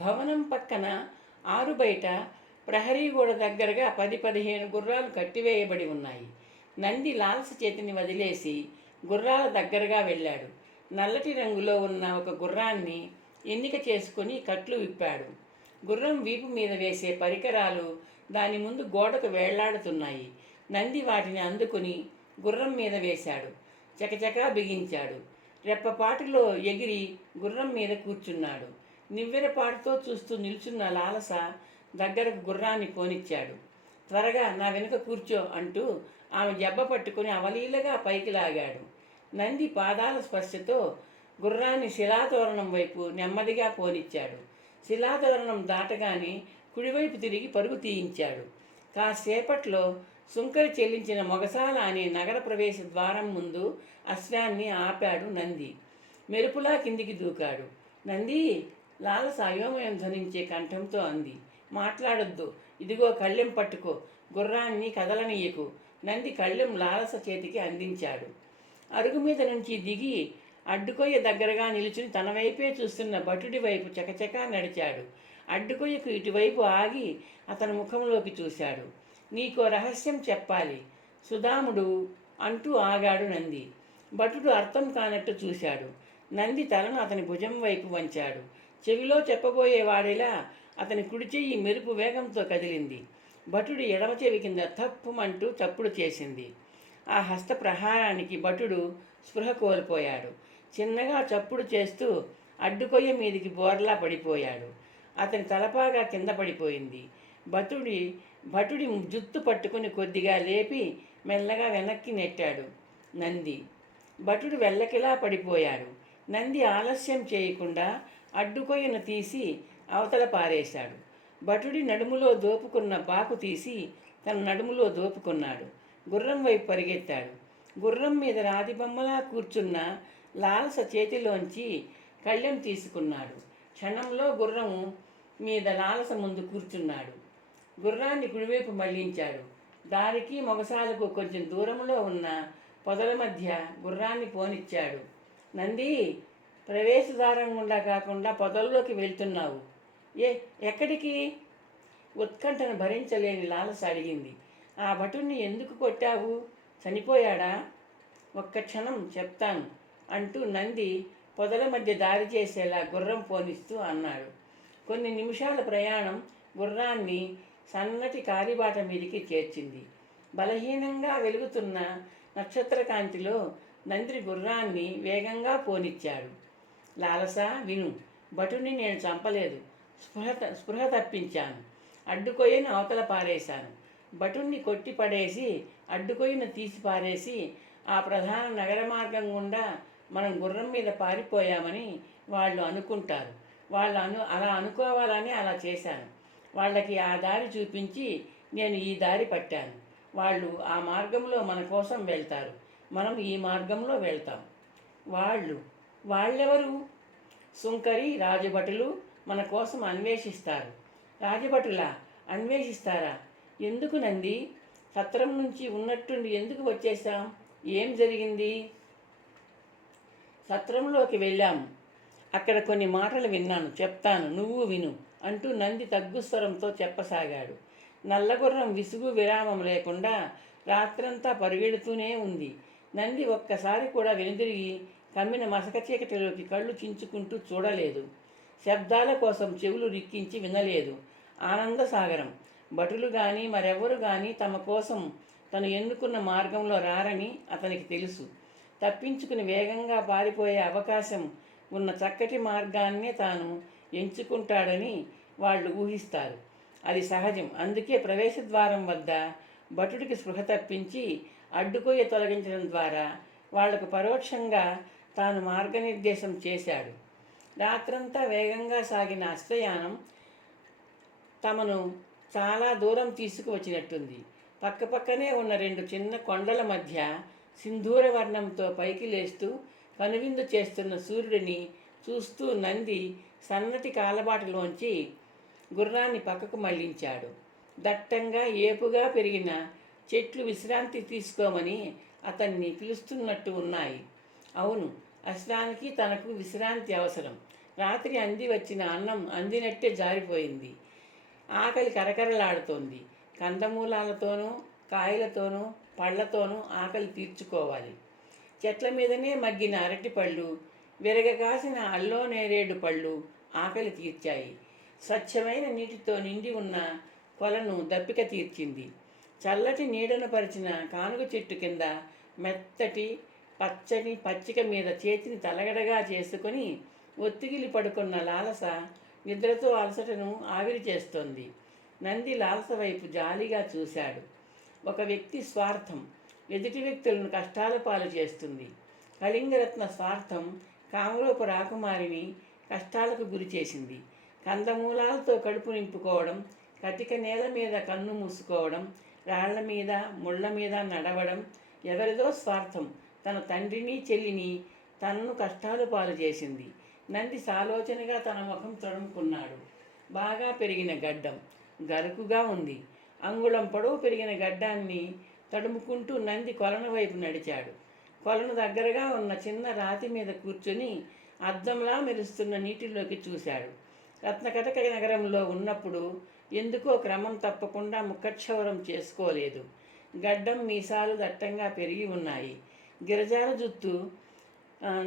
భవనం పక్కన ఆరుబయట ప్రహరీ గోడ దగ్గరగా 10-15 గుర్రాలు కట్టివేయబడి ఉన్నాయి. నంది లాలస చేతిని వదిలేసి గుర్రాల దగ్గరగా వెళ్ళాడు. నల్లటి రంగులో ఉన్న ఒక గుర్రాన్ని ఎన్నిక చేసుకుని కట్లు విప్పాడు. గుర్రం వీపు మీద వేసే పరికరాలు దాని ముందు గోడకు వేళ్లాడుతున్నాయి. నంది వాటిని అందుకుని గుర్రం మీద వేశాడు. చకచకా బిగించాడు. రెప్పపాటులో ఎగిరి గుర్రం మీద కూర్చున్నాడు. నివ్వెరపాటుతో చూస్తూ నిల్చున్న లాలస దగ్గరకు గుర్రాన్ని పోనిచ్చాడు. త్వరగా నా వెనుక కూర్చో అంటూ ఆమె జబ్బ పట్టుకుని అవలీలగా పైకి లాగాడు. నంది పాదాల స్పర్శతో గుర్రాన్ని శిలాతోరణం వైపు నెమ్మదిగా పోనిచ్చాడు. శిలాతోరణం దాటగానే కుడివైపు తిరిగి పరుగు తీయించాడు. కాసేపట్లో సుంకరి చెల్లించిన మొగసాల అనే నగర ప్రవేశ ద్వారం ముందు అశ్వాన్ని ఆపాడు నంది. మెరుపులా కిందికి దూకాడు. నంది, లాలస అయోమయం ధ్వనించే కంఠంతో అంది. మాట్లాడొద్దు, ఇదిగో కళ్ళెం పట్టుకో, గుర్రాన్ని కదలనీయకు. నంది కళ్ళెం లాలస చేతికి అందించాడు. అరుగు మీద నుంచి దిగి అడ్డుకొయ్య దగ్గరగా నిలుచుని తన వైపే చూస్తున్న భటుడి వైపు చకచకా నడిచాడు. అడ్డుకొయ్యకు ఇటువైపు ఆగి అతని ముఖంలోకి చూశాడు. నీకో రహస్యం చెప్పాలి సుధాముడు అంటూ ఆగాడు నంది. భటుడు అర్థం కానట్టు చూశాడు. నంది తలను అతని భుజం వైపు వంచాడు. చెవిలో చెప్పబోయేవాడిలా అతని కుడి చెయ్యి మెరుపు వేగంతో కదిలింది. భటుడి ఎడమ చెవి కింద తప్పుమంటూ చప్పుడు చేసింది. ఆ హస్త ప్రహారానికి భటుడు స్పృహ కోల్పోయాడు. చిన్నగా చప్పుడు చేస్తూ అడ్డుకొయ్య మీదికి బోర్లా పడిపోయాడు. అతని తలపాగా కింద పడిపోయింది. భటుడి జుత్తు పట్టుకుని కొద్దిగా లేపి మెల్లగా వెనక్కి నెట్టాడు నంది. భటుడు వెల్లకిలా పడిపోయాడు. నంది ఆలస్యం చేయకుండా అడ్డుకొయ్యను తీసి అవతల పారేశాడు. భటుడి నడుములో దోపుకున్న బాకు తీసి తన నడుములో దోపుకున్నాడు. గుర్రం వైపు పరిగెత్తాడు. గుర్రం మీద రాతిబొమ్మలా కూర్చున్న లాలస చేతిలోంచి కళ్ళెం తీసుకున్నాడు. క్షణంలో గుర్రం మీద లాలస ముందు కూర్చున్నాడు. గుర్రాన్ని కుడివైపు మళ్లించాడు. దారికి మొగసాలకు కొంచెం దూరంలో ఉన్న పొదల మధ్య గుర్రాన్ని పోనిచ్చాడు. నంది, ప్రవేశద్వారం గుండా కాకుండా పొదల్లోకి వెళ్తున్నావు. ఎక్కడికి? ఉత్కంఠను భరించలేని లాలస అడిగింది. ఆ భటుణ్ణి ఎందుకు కొట్టావు? చనిపోయాడా? ఒక్క క్షణం చెప్తాను అంటూ నంది పొదల మధ్య దారి చేసేలా గుర్రం పోనిస్తూ అన్నాడు. కొన్ని నిమిషాల ప్రయాణం గుర్రాన్ని సన్నటి కాలిబాట మీదికి చేర్చింది. బలహీనంగా వెలుగుతున్న నక్షత్రకాంతిలో నంది గుర్రాన్ని వేగంగా పోనిచ్చాడు. లాలస, విను, భటుని నేను చంపలేదు, స్పృహ తప్పించాను. అడ్డుకొయ్యను అవతల పారేశాను. భటుణ్ణి కొట్టి పడేసి అడ్డుకొయ్యను తీసి పారేసి ఆ ప్రధాన నగర మార్గం గుండా మనం గుర్రం మీద పారిపోయామని వాళ్ళు అనుకుంటారు. అలా అనుకోవాలని అలా చేశాను. వాళ్ళకి ఆ దారి చూపించి నేను ఈ దారి పట్టాను. వాళ్ళు ఆ మార్గంలో మన కోసం వెళ్తారు, మనం ఈ మార్గంలో వెళ్తాం. వాళ్ళెవరు? సుంకరి, రాజభటులు మన కోసం అన్వేషిస్తారు. రాజభటులా? అన్వేషిస్తారా? ఎందుకు నంది? సత్రం నుంచి ఉన్నట్టుండి ఎందుకు వచ్చేసాం? ఏం జరిగింది? సత్రంలోకి వెళ్ళాము. అక్కడ కొన్ని మాటలు విన్నాను, చెప్తాను, నువ్వు విను అంటూ నంది తగ్గుస్వరంతో చెప్పసాగాడు. నల్లగుర్రం విసుగు విరామం లేకుండా రాత్రంతా పరుగెడుతూనే ఉంది. నంది ఒక్కసారి కూడా వెనుదిరిగి కమ్మిన మసక చీకటిలోకి కళ్ళు చించుకుంటూ చూడలేదు. శబ్దాల కోసం చెవులు రిక్కించి వినలేదు. ఆనందసాగరం. భటులు కానీ మరెవరు కానీ తమ కోసం తను ఎన్నుకున్న మార్గంలో రారని అతనికి తెలుసు. తప్పించుకుని వేగంగా పారిపోయే అవకాశం ఉన్న చక్కటి మార్గాన్నే తాను ఎంచుకుంటాడని వాళ్ళు ఊహిస్తారు. అది సహజం. అందుకే ప్రవేశద్వారం వద్ద భటుడికి స్పృహ తప్పించి అడ్డుకొయ్య తొలగించడం ద్వారా వాళ్లకు పరోక్షంగా తాను మార్గనిర్దేశం చేశాడు. రాత్రంతా వేగంగా సాగిన అశ్వయానం తమను చాలా దూరం తీసుకువచ్చినట్టుంది. పక్కపక్కనే ఉన్న రెండు చిన్న కొండల మధ్య సింధూర వర్ణంతో పైకి లేస్తూ కనువిందు చేస్తున్న సూర్యుడిని చూస్తూ నంది సన్నటి కాలబాటలోంచి గుర్రాన్ని పక్కకు మళ్లించాడు. దట్టంగా ఏపుగా పెరిగిన చెట్లు విశ్రాంతి తీసుకోమని అతన్ని పిలుస్తున్నట్టు ఉన్నాయి. అవును, అశ్వానికి తనకు విశ్రాంతి అవసరం. రాత్రి అంది వచ్చిన అన్నం అందినట్టే జారిపోయింది. ఆకలి కరకరలాడుతోంది. కందమూలాలతోనూ కాయలతోనూ పళ్ళతోనూ ఆకలి తీర్చుకోవాలి. చెట్ల మీదనే మగ్గిన అరటిపళ్ళు, విరగకాసిన అల్లో నేరేడు పళ్ళు ఆకలి తీర్చాయి. స్వచ్ఛమైన నీటితో నిండి ఉన్న కొలను దప్పిక తీర్చింది. చల్లటి నీడను పరిచిన కానుగ చెట్టు కింద మెత్తటి పచ్చని పచ్చిక మీద చేతిని తలగడగా చేసుకొని ఒత్తిగిలి పడుకున్న లాలస నిద్రతో అలసటను ఆవిరి చేస్తోంది. నంది లాలస వైపు జాలిగా చూశాడు. ఒక వ్యక్తి స్వార్థం ఎదుటి వ్యక్తులను కష్టాల పాలు చేస్తుంది. కళింగరత్న స్వార్థం కామరూప రాకుమారిని కష్టాలకు గురి చేసింది. కందమూలాలతో కడుపు నింపుకోవడం, కటిక నేల మీద కన్ను మూసుకోవడం, రాళ్ల మీద ముళ్ళ మీద నడవడం ఎవరిదో స్వార్థం తన తండ్రిని చెల్లిని తనను కష్టాలు పాలు చేసింది. నంది సాలోచనగా తన ముఖం తడుముకున్నాడు. బాగా పెరిగిన గడ్డం గరుకుగా ఉంది. అంగుళం పొడవు పెరిగిన గడ్డాన్ని తడుముకుంటూ నంది కొలను వైపు నడిచాడు. కొలను దగ్గరగా ఉన్న చిన్న రాతి మీద కూర్చొని అద్దంలా మెరుస్తున్న నీటిలోకి చూశాడు. రత్నకటక నగరంలో ఉన్నప్పుడు ఎందుకో క్రమం తప్పకుండా ముఖక్షౌరం చేసుకోలేదు. గడ్డం మీసాలు దట్టంగా పెరిగి ఉన్నాయి. గిరజాల జుత్తు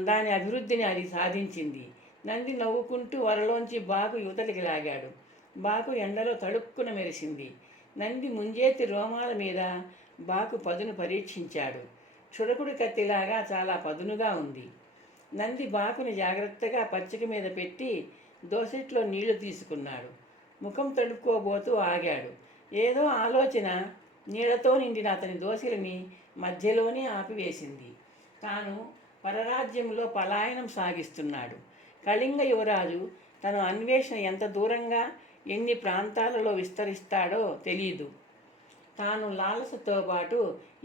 దాని అభివృద్ధిని అది సాధించింది. నంది నవ్వుకుంటూ వరలోంచి బాకు యువతలికి లాగాడు. బాకు ఎండలో తడుక్కున మెరిసింది. నంది ముంజేతి రోమాల మీద బాకు పదును పరీక్షించాడు. చురకుడి కత్తిలాగా చాలా పదునుగా ఉంది. నంది బాకుని జాగ్రత్తగా పచ్చిక మీద పెట్టి దోసెట్లో నీళ్లు తీసుకున్నాడు. ముఖం తడుక్కోబోతూ ఆగాడు. ఏదో ఆలోచన నీళ్లతో నిండిన అతని దోసిలిని మధ్యలోనే ఆపివేసింది. తాను పరరాజ్యంలో పలాయనం సాగిస్తున్నాడు. కళింగ యువరాజు తన అన్వేషణ ఎంత దూరంగా ఎన్ని ప్రాంతాలలో విస్తరిస్తాడో తెలీదు. తాను లాలసతో పాటు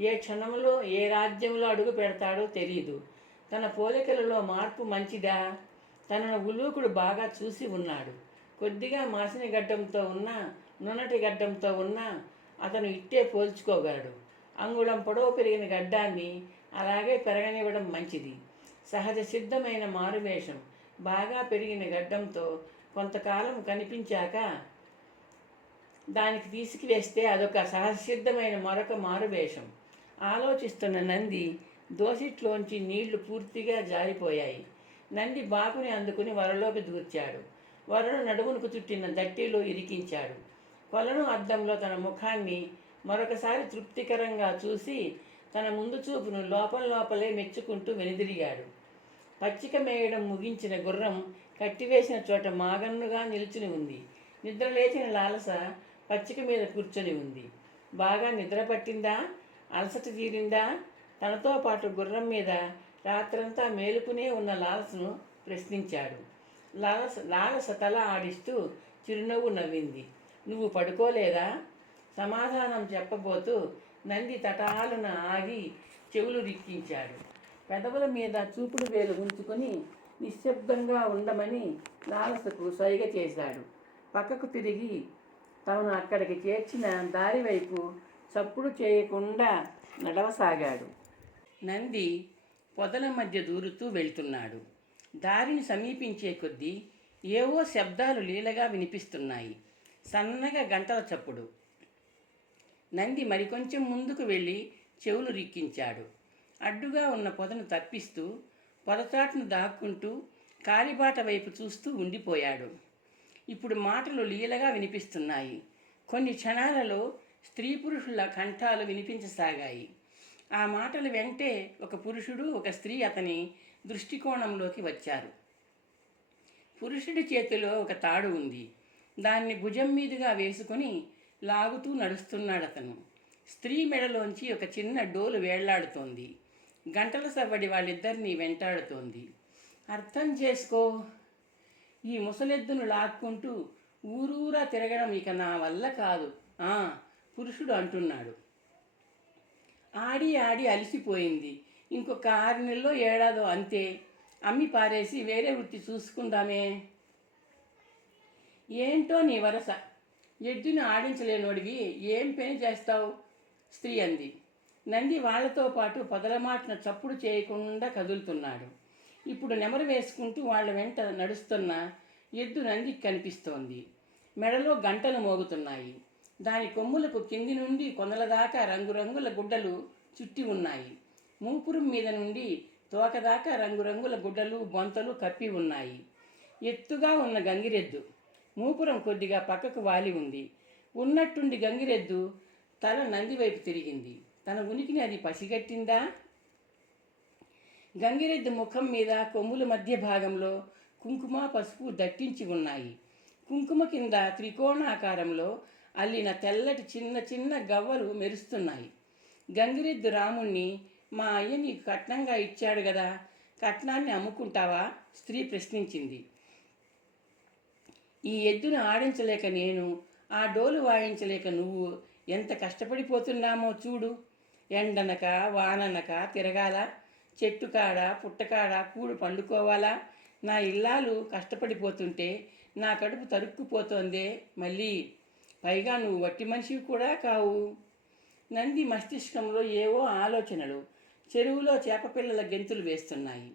ఏ క్షణంలో ఏ రాజ్యంలో అడుగు పెడతాడో తెలీదు. తన పోలికలలో మార్పు మంచిదా? తనను ఉలూకుడు బాగా చూసి ఉన్నాడు. కొద్దిగా మాసిన గడ్డంతో ఉన్నా నున్నటి గడ్డంతో ఉన్నా అతను ఇట్టే పోల్చుకోగలడు. అంగుళం పొడవు పెరిగిన గడ్డాన్ని అలాగే పెరగనివ్వడం మంచిది. సహజ సిద్ధమైన మారువేషం బాగా పెరిగిన గడ్డంతో కొంతకాలం కనిపించాక దానికి తీసుకువేస్తే అదొక సహజసిద్ధమైన మరొక మారువేషం. ఆలోచిస్తున్న నంది దోసిట్లోంచి నీళ్లు పూర్తిగా జారిపోయాయి. నంది బాకుని అందుకుని వరలోకి దూర్చాడు. వరను నడుమునకు చుట్టిన దట్టిలో ఇరికించాడు. కొలను అద్దంలో తన ముఖాన్ని మరొకసారి తృప్తికరంగా చూసి తన ముందు చూపును లోపలే మెచ్చుకుంటూ వెనుదిరిగాడు. పచ్చిక మేయడం ముగించిన గుర్రం కట్టివేసిన చోట మాగన్నుగా నిలుచుని ఉంది. నిద్ర లేచిన లాలస పచ్చిక మీద కూర్చొని ఉంది. బాగా నిద్ర పట్టిందా? అలసట తీరిందా? తనతో పాటు గుర్రం మీద రాత్రంతా మేలుకునే ఉన్న లాలసను ప్రశ్నించాడు. లాలస తల ఆడిస్తూ చిరునవ్వు నవ్వింది. నువ్వు పడుకోలేదా? సమాధానం చెప్పబోతూ నంది తటాలున ఆగి చెవులు రిక్కించాడు. పెదవుల మీద చూపుడు వేలు ఉంచుకొని నిశ్శబ్దంగా ఉండమని లాలసకు సైగ చేశాడు. పక్కకు తిరిగి తమను అక్కడికి చేర్చిన దారి వైపు చప్పుడు చేయకుండా నడవసాగాడు. నంది పొదల మధ్య దూరుతూ వెళ్తున్నాడు. దారిని సమీపించే కొద్దీ ఏవో శబ్దాలు లీలగా వినిపిస్తున్నాయి. సన్నగా గంటల చప్పుడు. నంది మరికొంచెం ముందుకు వెళ్ళి చెవులు రిక్కించాడు. అడ్డుగా ఉన్న పొదను తప్పిస్తూ పొదచాటును దాక్కుంటూ కాలిబాట వైపు చూస్తూ ఉండిపోయాడు. ఇప్పుడు మాటలు లీలగా వినిపిస్తున్నాయి. కొన్ని క్షణాలలో స్త్రీ పురుషుల కంఠాలు వినిపించసాగాయి. ఆ మాటల వెంటే ఒక పురుషుడు ఒక స్త్రీ అతని దృష్టికోణంలోకి వచ్చారు. పురుషుడి చేతిలో ఒక తాడు ఉంది. దాన్ని భుజం మీదుగా వేసుకొని లాగుతూ నడుస్తున్నాడతను. స్త్రీ మెడలోంచి ఒక చిన్న డోలు వేళ్లాడుతోంది. గంటల సవ్వడి వాళ్ళిద్దరినీ వెంటాడుతోంది. అర్థం చేసుకో. ఈ ముసలెద్దును లాక్కుంటూ ఊరూరా తిరగడం ఇక నా వల్ల కాదు పురుషుడు అంటున్నాడు. ఆడి ఆడి అలసిపోయింది. ఇంకొక 6 నెలలో ఏడాదో అంతే. అమ్మి పారేసి వేరే వృత్తి చూసుకుందామే. ఏంటో నీ వరస. ఎద్దును ఆడించలేనోడివి ఏం పని చేస్తావు? స్త్రీ అంది. నంది వాళ్లతో పాటు పొదలమాటన చప్పుడు చేయకుండా కదులుతున్నాడు. ఇప్పుడు నెమరు వేసుకుంటూ వాళ్ళ వెంట నడుస్తున్న ఎద్దు నందికి కనిపిస్తోంది. మెడలో గంటలు మోగుతున్నాయి. దాని కొమ్ములకు కింది నుండి కొనల దాకా రంగురంగుల గుడ్డలు చుట్టి ఉన్నాయి. మూపురం మీద నుండి తోకదాకా రంగురంగుల గుడ్డలు బొంతలు కప్పి ఉన్నాయి. ఎత్తుగా ఉన్న గంగిరెద్దు మూపురం కొద్దిగా పక్కకు వాలి ఉంది. ఉన్నట్టుండి గంగిరెద్దు తల నంది వైపు తిరిగింది. తన ఉనికిని అది పసిగట్టిందా? గంగిరెద్దు ముఖం మీద కొమ్ముల మధ్య భాగంలో కుంకుమ పసుపు దట్టించి ఉన్నాయి. కుంకుమ కింద త్రికోణాకారంలో అల్లిన తెల్లటి చిన్న చిన్న గవ్వలు మెరుస్తున్నాయి. గంగిరెద్దు రాముణ్ణి, మా అయ్య నీకు కట్నంగా ఇచ్చాడు కదా, కట్నాన్ని అమ్ముకుంటావా? స్త్రీ ప్రశ్నించింది. ఈ ఎద్దును ఆడించలేక నేను, ఆ డోలు వాయించలేక నువ్వు ఎంత కష్టపడిపోతున్నామో చూడు. ఎండనక వాననక తిరగాల, చెట్టుకాడ పుట్టకాడ కూడు పండుకోవాలా? నా ఇల్లాలు కష్టపడిపోతుంటే నా కడుపు తరుక్కుపోతోందే మళ్ళీ. పైగా నువ్వు వట్టి మనిషివి కూడా కావు. నంది మస్తిష్కంలో ఏవో ఆలోచనలు చెరువులో చేపపిల్లల గెంతులు వేస్తున్నాయి.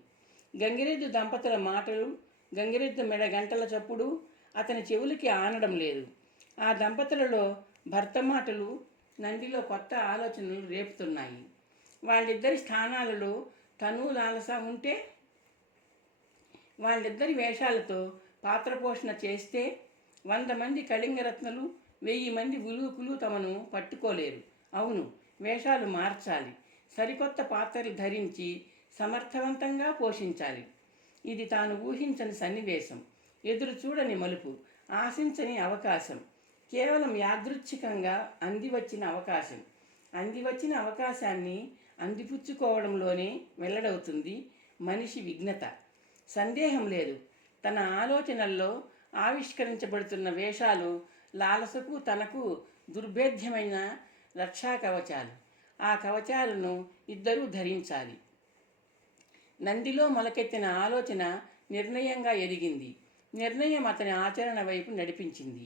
గంగిరెద్దు దంపతుల మాటలు, గంగిరెద్దు మెడ గంటల చప్పుడు అతని చెవులకి ఆనడం లేదు. ఆ దంపతులలో భర్త మాటలు నందిలో కొత్త ఆలోచనలు రేపుతున్నాయి. వాళ్ళిద్దరి స్థానాలలో తను లాలస ఉంటే, వాళ్ళిద్దరి వేషాలతో పాత్రపోషణ చేస్తే 100 మంది కళింగరత్నలు 1000 మంది ఉలూకులు తమను పట్టుకోలేరు. అవును, వేషాలు మార్చాలి. సరికొత్త పాత్రలు ధరించి సమర్థవంతంగా పోషించాలి. ఇది తాను ఊహించని సన్నివేశం, ఎదురు చూడని మలుపు, ఆశించని అవకాశం, కేవలం యాదృచ్ఛికంగా అందివచ్చిన అవకాశం. అందివచ్చిన అవకాశాన్ని అందిపుచ్చుకోవడంలోనే వెల్లడవుతుంది మనిషి విఘ్నత. సందేహం లేదు, తన ఆలోచనల్లో ఆవిష్కరించబడుతున్న వేషాలు లాలసకు తనకు దుర్భేద్యమైన రక్షా కవచాలు. ఆ కవచాలను ఇద్దరూ ధరించాలి. నందిలో మొలకెత్తిన ఆలోచన నిర్ణయంగా ఎదిగింది. నిర్ణయం అతని ఆచరణ వైపు నడిపించింది.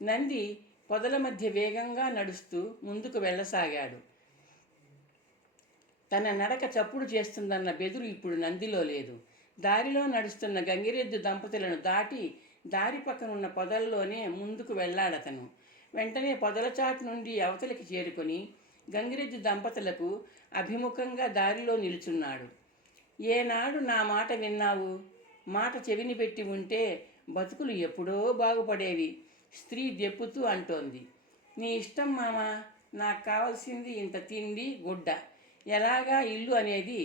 నంది పొదల మధ్య వేగంగా నడుస్తూ ముందుకు వెళ్ళసాగాడు. తన నడక చప్పుడు చేస్తుందన్న బెదురు ఇప్పుడు నందిలో లేదు. దారిలో నడుస్తున్న గంగిరెద్దు దంపతులను దాటి దారి పక్కనున్న పొదల్లోనే ముందుకు వెళ్ళాడతను. వెంటనే పొదల చాటు నుండి అవతలికి చేరుకొని గంగిరెద్దు దంపతులకు అభిముఖంగా దారిలో నిలుచున్నాడు. ఏనాడు నా మాట విన్నావు? మాట చెవిని పెట్టి ఉంటే బతుకులు ఎప్పుడో బాగుపడేవి. స్త్రీ దెప్పుతూ అంటోంది. నీ ఇష్టం మామ, నాకు కావాల్సింది ఇంత తిండి గుడ్డ. ఎలాగా ఇల్లు అనేది?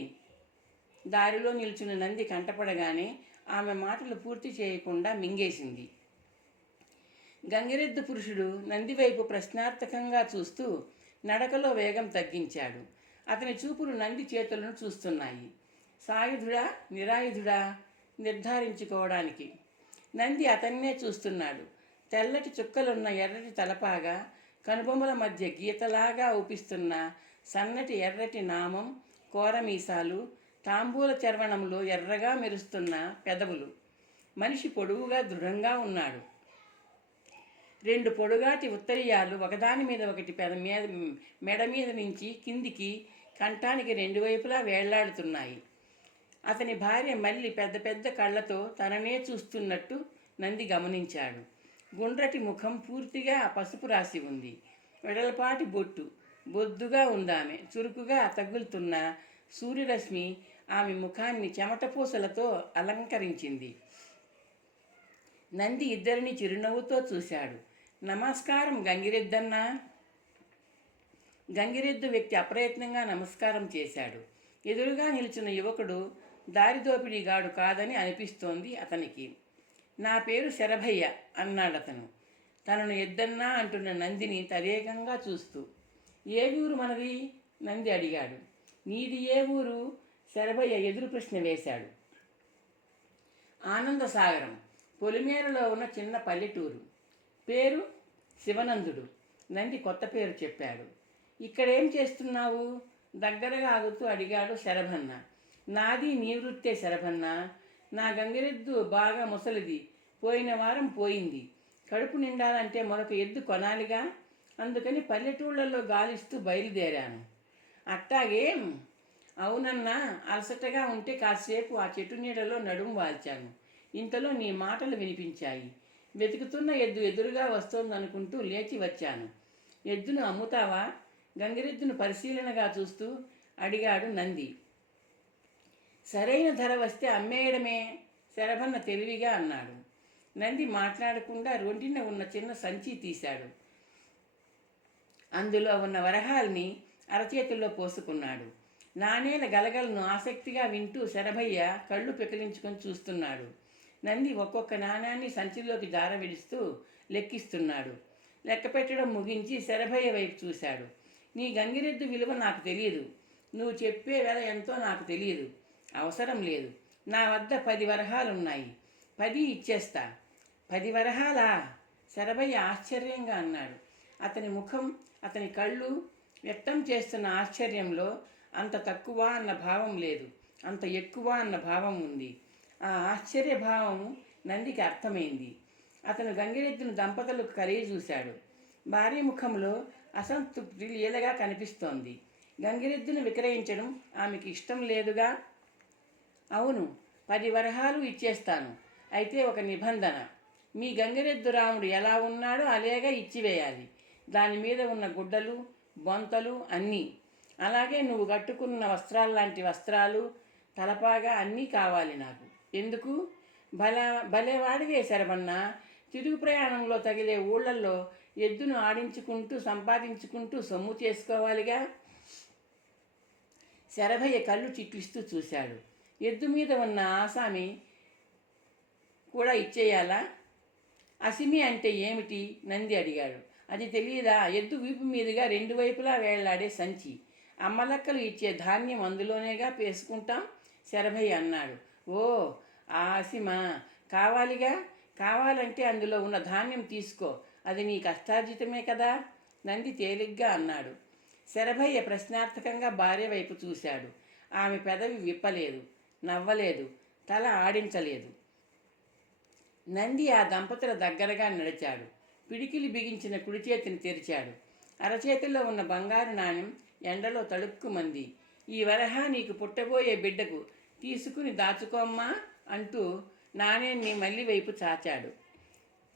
దారిలో నిల్చున్న నంది కంటపడగానే ఆమె మాటలు పూర్తి చేయకుండా మింగేసింది. గంగిరెద్దు పురుషుడు నంది వైపు ప్రశ్నార్థకంగా చూస్తూ నడకలో వేగం తగ్గించాడు. అతని చూపులు నంది చేతులను చూస్తున్నాయి. సాయుధుడా నిరాయుధుడా నిర్ధారించుకోవడానికి. నంది అతన్నే చూస్తున్నాడు. తెల్లటి చుక్కలున్న ఎర్రటి తలపాగా, కనుబొమ్మల మధ్య గీతలాగా ఊపిస్తున్న సన్నటి ఎర్రటి నామం, కోరమీసాలు, తాంబూల చర్వణంలో ఎర్రగా మెరుస్తున్న పెదవులు. మనిషి పొడువుగా దృఢంగా ఉన్నాడు. 2 పొడుగాటి ఉత్తరీయాలు ఒకదాని మీద ఒకటి మెడ మీద నుంచి కిందికి కంఠానికి 2 వైపులా వేళ్లాడుతున్నాయి. అతని భార్య మళ్ళీ పెద్ద పెద్ద కళ్ళతో తననే చూస్తున్నట్టు నంది గమనించాడు. గుండ్రటి ముఖం పూర్తిగా పసుపు రాసి ఉంది. వెడలపాటి బొట్టు, బొద్దుగా ఉందామె. చురుకుగా తగులుతున్న సూర్యరశ్మి ఆమె ముఖాన్ని చెమటపూసలతో అలంకరించింది. నంది ఇద్దరిని చిరునవ్వుతో చూశాడు. నమస్కారం గంగిరెద్దన్నా. గంగిరెద్దు వ్యక్తి అప్రయత్నంగా నమస్కారం చేశాడు. ఎదురుగా నిలుచున్న యువకుడు దారిదోపిడీగాడు కాదని అనిపిస్తోంది అతనికి. నా పేరు శరభయ్య అన్నాడతను, తనను ఎద్దన్నా అంటున్న నందిని తదేకంగా చూస్తూ. ఏ ఊరు మనది? నంది అడిగాడు. నీది ఏ ఊరు? శరభయ్య ఎదురు ప్రశ్న వేశాడు. ఆనందసాగరం, పొలిమేరలో ఉన్న చిన్న పల్లెటూరు. పేరు శివనందుడు. నంది కొత్త పేరు చెప్పాడు. ఇక్కడేం చేస్తున్నావు? దగ్గరగా ఆగుతూ అడిగాడు శరభన్న. నాది నీ వృత్తే శరభన్న. నా గంగిరెద్దు బాగా ముసలిది, పోయిన వారం పోయింది. కడుపు నిండాలంటే మరొక ఎద్దు కొనాలిగా, అందుకని పల్లెటూళ్ళల్లో గాలిస్తూ బయలుదేరాను. అట్టాగేం? అవునన్నా, అలసటగా ఉంటే కాసేపు ఆ చెట్టు నీడలో నడుము వాల్చాను. ఇంతలో నీ మాటలు వినిపించాయి. వెతుకుతున్న ఎద్దు ఎదురుగా వస్తోందనుకుంటూ లేచి వచ్చాను. ఎద్దును అమ్ముతావా? గంగిరెద్దును పరిశీలనగా చూస్తూ అడిగాడు నంది. సరైన ధర వస్తే అమ్మేయడమే, శరభన్న తెలివిగా అన్నాడు. నంది మాట్లాడకుండా రొంటిన ఉన్న చిన్న సంచి తీశాడు. అందులో ఉన్న వరహాల్ని అరచేతుల్లో పోసుకున్నాడు. నాణేల గలగలను ఆసక్తిగా వింటూ శరభయ్య కళ్ళు పెకిలించుకొని చూస్తున్నాడు. నంది ఒక్కొక్క నాణాన్ని సంచిలోకి జార విడుస్తూ లెక్కిస్తున్నాడు. లెక్క పెట్టడం ముగించి శరభయ్య వైపు చూశాడు. నీ గంగిరెద్దు విలువ నాకు తెలియదు. నువ్వు చెప్పే వెల ఎంతో నాకు తెలియదు. అవసరం లేదు. నా వద్ద 10 వరహాలున్నాయి. 10 ఇచ్చేస్తా. 10 వరహాలా? శరభయ్య ఆశ్చర్యంగా అన్నాడు. అతని ముఖం, అతని కళ్ళు వ్యక్తం చేస్తున్న ఆశ్చర్యంలో అంత తక్కువ అన్న భావం లేదు, అంత ఎక్కువ అన్న భావం ఉంది. ఆ ఆశ్చర్యభావం నందికి అర్థమైంది. అతను గంగిరెద్దును దంపతులకు కలిగి చూశాడు. భార్య ముఖంలో అసంతృప్తి లీలగా కనిపిస్తోంది. గంగిరెద్దును విక్రయించడం ఆమెకి ఇష్టం లేదుగా. అవును, 10 వరహాలు ఇచ్చేస్తాను. అయితే ఒక నిబంధన. మీ గంగిరెద్దు రాముడు ఎలా ఉన్నాడో అలాగే ఇచ్చివేయాలి. దాని మీద ఉన్న గుడ్డలు, బొంతలు అన్నీ. అలాగే నువ్వు కట్టుకున్న వస్త్రాల్లాంటి వస్త్రాలు, తలపాగా అన్నీ కావాలి నాకు. ఎందుకు? భలేవాడివే శరభన్న. తిరుగు ప్రయాణంలో తగిలే ఊళ్ళల్లో ఎద్దును ఆడించుకుంటూ సంపాదించుకుంటూ సొమ్ము చేసుకోవాలిగా. శరభయ్య కళ్ళు చిట్లిస్తూ చూశాడు. ఎద్దు మీద ఉన్న ఆసామి కూడా ఇచ్చేయాలా? అసిమి అంటే ఏమిటి? నంది అడిగాడు. అది తెలియదా? ఎద్దు వీపు మీదుగా 2 వైపులా వేళ్లాడే సంచి. అమ్మలక్కలు ఇచ్చే ధాన్యం అందులోనేగా పేసుకుంటాం, శరభయ్య అన్నాడు. ఓ, ఆ అసిమ కావాలిగా. కావాలంటే అందులో ఉన్న ధాన్యం తీసుకో. అది నీ కష్టార్జితమే కదా, నంది తేలిగ్గా అన్నాడు. శరభయ్య ప్రశ్నార్థకంగా భార్య వైపు చూశాడు. ఆమె పెదవి విప్పలేదు, నవ్వలేదు, తల ఆడించలేదు. నంది ఆ దంపతుల దగ్గరగా నడిచాడు. పిడికిలి బిగించిన కుడి చేతిని తెరిచాడు. అరచేతిలో ఉన్న బంగారు నాణెం ఎండలో తడుక్కుమంది. ఈ వరహా నీకు పుట్టబోయే బిడ్డకు తీసుకుని దాచుకోమ్మా అంటూ నాణ్యాన్ని మళ్ళీ వైపు చాచాడు.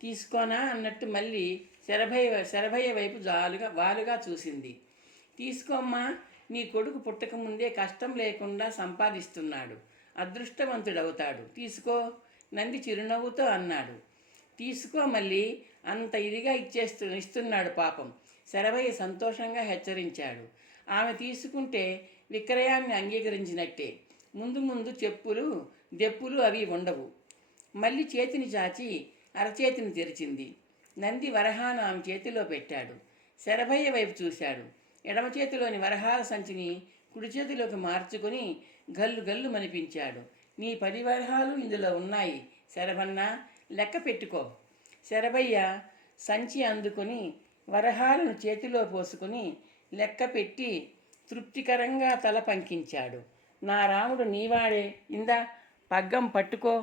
తీసుకోనా అన్నట్టు మళ్ళీ శరభయ్య వైపు వాలుగా చూసింది. తీసుకోమ్మా, నీ కొడుకు పుట్టకముందే కష్టం లేకుండా సంపాదిస్తున్నాడు. అదృష్టవంతుడవుతాడు. తీసుకో, నంది చిరునవ్వుతో అన్నాడు. తీసుకో మళ్ళీ, అంత ఇదిగా ఇస్తున్నాడు పాపం, శరభయ్య సంతోషంగా హెచ్చరించాడు. ఆమె తీసుకుంటే విక్రయాన్ని అంగీకరించినట్టే. ముందు ముందు చెప్పులు, దెప్పులు అవి ఉండవు. మళ్ళీ చేతిని చాచి అరచేతిని తెరిచింది. నంది వరహాను ఆమె చేతిలో పెట్టాడు. శరభయ్య వైపు చూశాడు. ఎడమ చేతిలోని వరహాల సంచిని కుడి చేతిలోకి మార్చుకొని గల్లు గల్లు మనిపించాడు. నీ 10 వరహాలు ఇందులో ఉన్నాయి శరభన్న, లెక్క పెట్టుకో. శరభయ్య సంచి అందుకొని వరహాలను చేతిలో పోసుకొని లెక్క పెట్టి తృప్తికరంగా తల పంకించాడు. నా రాముడు నీవాడే, ఇందా పగ్గం పట్టుకో.